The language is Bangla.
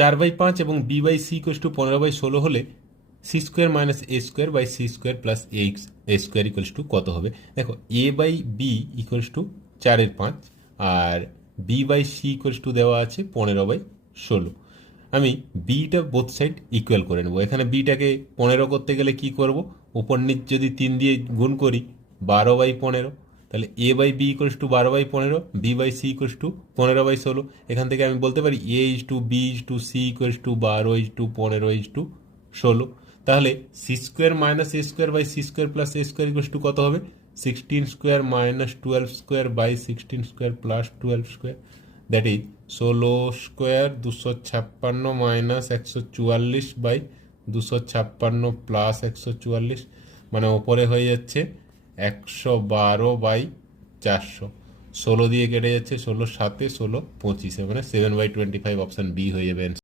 4/5 এবং b/c = 15/16 হলে c² - a² / c² + a² কত হবে? দেখো a/b = 4/5 আর b/c দেওয়া আছে 15/16। আমি বিটা বোথ সাইড ইকুয়াল করে নেব। এখানে বিটাকে 15 করতে গেলে কি করব? উপর নিচ যদি 3 দিয়ে গুণ করি 12/15, তাহলে a/b = 12/15, b/c = 15/16। এখান থেকে আমি বলতে পারি a/b/c = 12/15/16। তাহলে c² - a²/c² + a² কত হবে? 16² - 12² / 16² + 12², দ্যাট ইজ 16² 256 - 144/256 + 144, মানে ওপরে হয়ে যাচ্ছে 112/400। 16 দিয়ে কেটে যাচ্ছে, 16 7 16 25, মানে 7/25। অপশান বি হয়ে যাবে।